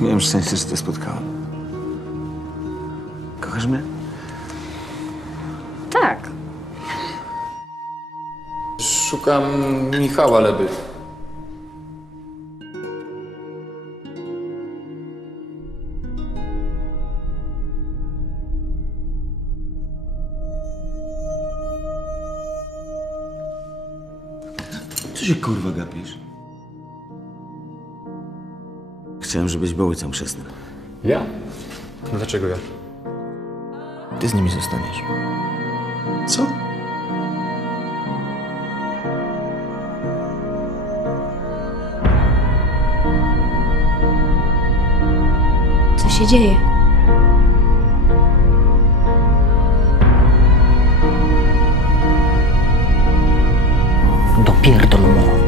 Miałem szczęście, że cię spotkałem. Kochasz mnie? Tak. Szukam Michała Leby. Co się kurwa gapisz? Chciałem, żebyś był ojcem chrzestnym. Ja? Dlaczego ja? Ty z nimi zostaniesz. Co? Co się dzieje? Dopierdol mu.